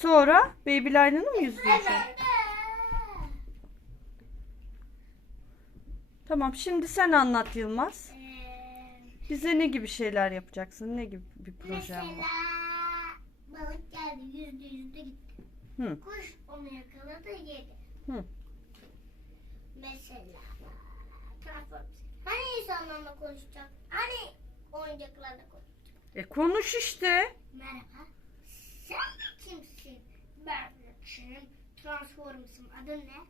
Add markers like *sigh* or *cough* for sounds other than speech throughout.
Sonra baby line'ını mı yüzleyeceksin? Tamam şimdi sen anlat Yılmaz. Ee, Bize ne gibi şeyler yapacaksın? Ne gibi bir projen Mesela var? balık geldi yüzdü yüzdü gitti. Hı. Kuş onu yakaladı yedi. Hı. Mesela transform. Hani insanlarla konuşacak? Hani oyuncaklarla konuşacak? E konuş işte. Merhaba. Sen kimsin? Ben kim? Transformers'ım. Adın ne?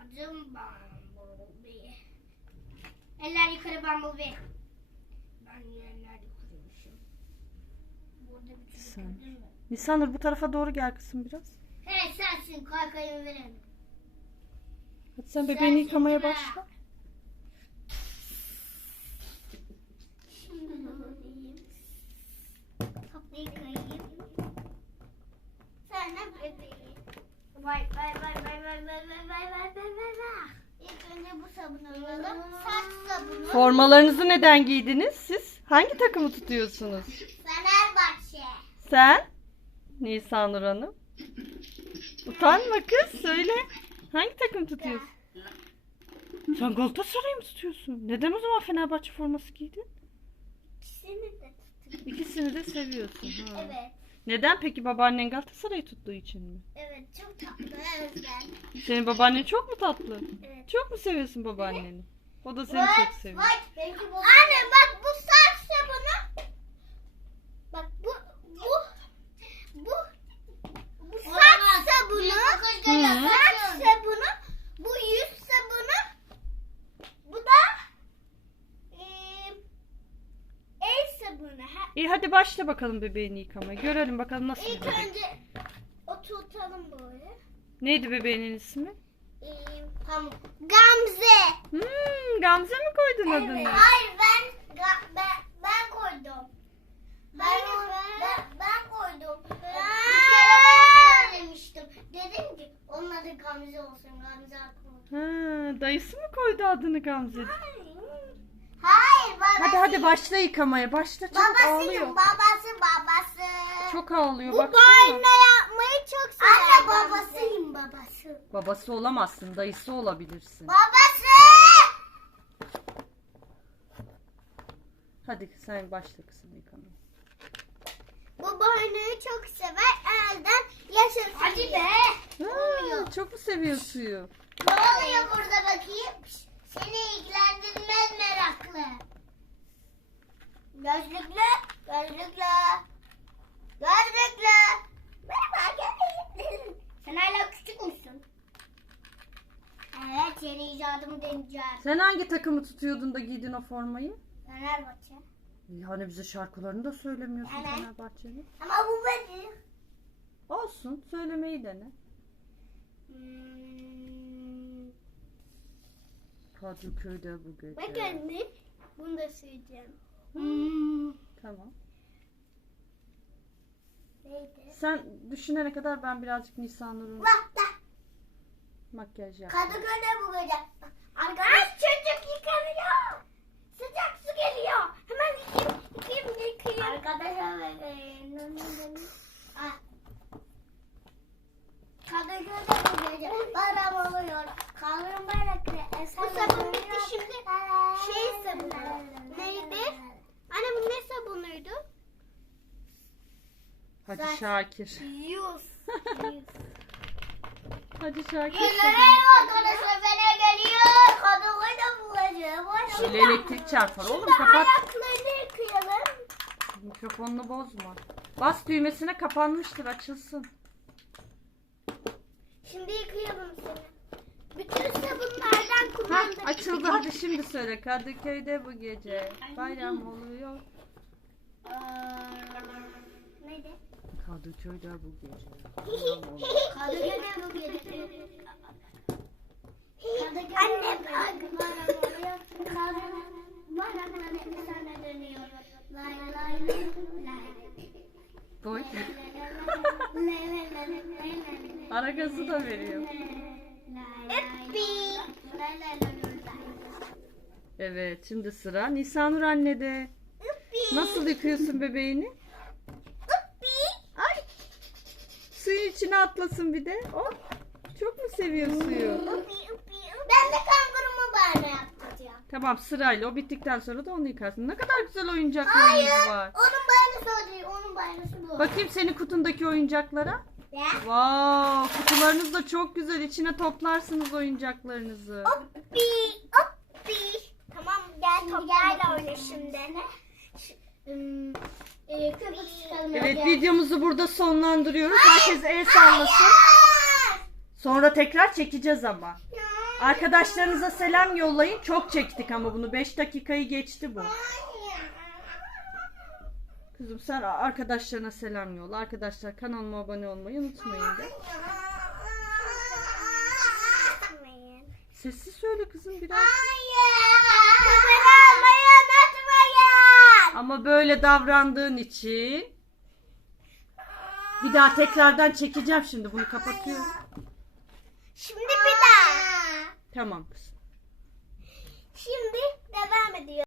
Adım Bumblebee. Eller yukarı Bumblebee. Ben niye eller yukarıymışım? Burada bir çocuk Sen. gördün mü? Nisanur bu tarafa doğru gel kızım biraz. Hey sensin kaykayımı verin. Hadi sen bebeğini Sensin yıkamaya mi? başla. Sabunu alalım. Saç sabunu. Formalarınızı neden giydiniz siz? Hangi takımı tutuyorsunuz? Fenerbahçe. Sen? Nisanur Hanım. Utanma kız söyle. Hangi takım tutuyorsun? Sen Galatasaray'ı mı tutuyorsun? Neden o zaman Fenerbahçe forması giydin? İkisini de tuttum. İkisini de seviyorsun. Ha. Evet. Neden peki babaannen Galatasaray'ı tuttuğu için mi? Evet çok tatlı Özlem. Senin babaannen çok mu tatlı? Evet. Çok mu seviyorsun babaanneni? O da seni çok seviyor. Bak, Anne bak bu saç sabunu. Bak bu bu bu bu saç sabunu. Hı. Saç sabunu. Bu yüz sabunu. Bu da eee, el sabunu. Ha, İyi hadi başla bakalım bebeğini yıkamaya. Görelim bakalım nasıl bir İlk bebek. önce oturtalım böyle. Neydi bebeğinin ismi? Tamam. Gamze. Hmm, Gamze mi koydun adını? Hayır ben ga- ben ben koydum. Hayır ben ben koydum. Ben bir kere ben söylemiştim. Dedim ki onun adı Gamze olsun. Gamze aklıma. Ha, dayısı mı koydu adını Gamze? Hayır babası. Hadi hadi başla yıkamaya. Başla çok ağlıyor. Babasıyım babası babası. Çok ağlıyor Bu baksana. bayna yapmayı çok sever. Anne babasıyım babası. Babası olamazsın, dayısı olabilirsin. Babası. Hadi sen başla kızım yıkamaya. Bu baynayı çok sever. Elden yaşasın. Hadi be. Ha, çok mu seviyor suyu? Ne oluyor burada bakayım? Gözlüklü, gözlüklü. Gözlüklü. Merhaba gelin. Sen hala küçük müsün? Evet yeni icadımı deneyeceğim. Sen hangi takımı tutuyordun da giydin o formayı? Fenerbahçe. Yani bize şarkılarını da söylemiyorsun Evet. Fenerbahçe'nin. Ama bu benim. Olsun, söylemeyi dene. Hmm. Kadıköy'de bu gece. Bak anne. Bunu da söyleyeceğim. Hmm. Tamam. Neydi? Sen düşünene kadar ben birazcık Nisanur'un Bak da. makyaj yap. Kadıköy'de bu gece. Arkadaş çocuk yıkanıyor. Sıcak su geliyor. Hemen yıkayayım, yıkayayım, yıkayayım. Arkadaşlar Ah. Kadıköy'de bu gece bayram oluyor. Kaldırım bayraklı. Bu sabun bitti şimdi. Şey sabunu. Neydi? Anne bu ne sabunuydu? Hadi Saç. Şakir. Yüz. *laughs* Hadi Şakir. Geliyor arkadaşlar bana geliyor. Kadıköy'de bu gece. Boş Öyle ver. elektrik çarpar. Oğlum Şimdi kapat. ayaklarını yıkayalım. Mikrofonunu bozma. Bas düğmesine kapanmıştır açılsın. Şimdi yıkayalım seni. Bütün sabunlardan Ha açıldı hadi şimdi söyle. Kadıköy'de bu gece bayram oluyor. Neydi? Kadıköy'de bu gece. Kadıköy'de bu gece. Anne bak. Kadıköy'de sana dönüyorum. Lay lay lay. Boy. Arakası da veriyor. Evet şimdi sıra Nisanur annede. Nasıl yıkıyorsun bebeğini? Atlasın bir de. Hop. Çok mu seviyor suyu? Ben de kangurumu böyle yapacağım. Tamam sırayla o bittikten sonra da onu yıkarsın. Ne kadar güzel Hayır. oyuncaklarınız var. Onun bayrası o değil. Onun bayrası bu. Bakayım senin kutundaki oyuncaklara. Ya. Wow, kutularınız da çok güzel. İçine toplarsınız oyuncaklarınızı. Hoppi hoppi. Tamam gel toplarla oyna şimdi. Ş- ım, e, çıkalım. Evet videomuzu burada sonlandırıyoruz. Herkes el sallasın. Sonra tekrar çekeceğiz ama. Arkadaşlarınıza selam yollayın. Çok çektik ama bunu. 5 dakikayı geçti bu. Kızım sen arkadaşlarına selam yolla. Arkadaşlar kanalıma abone olmayı unutmayın de. Sessiz söyle kızım biraz. Ama böyle davrandığın için bir daha tekrardan çekeceğim şimdi. Bunu kapatıyorum. Şimdi bir daha. Tamam kızım. Şimdi devam ediyor.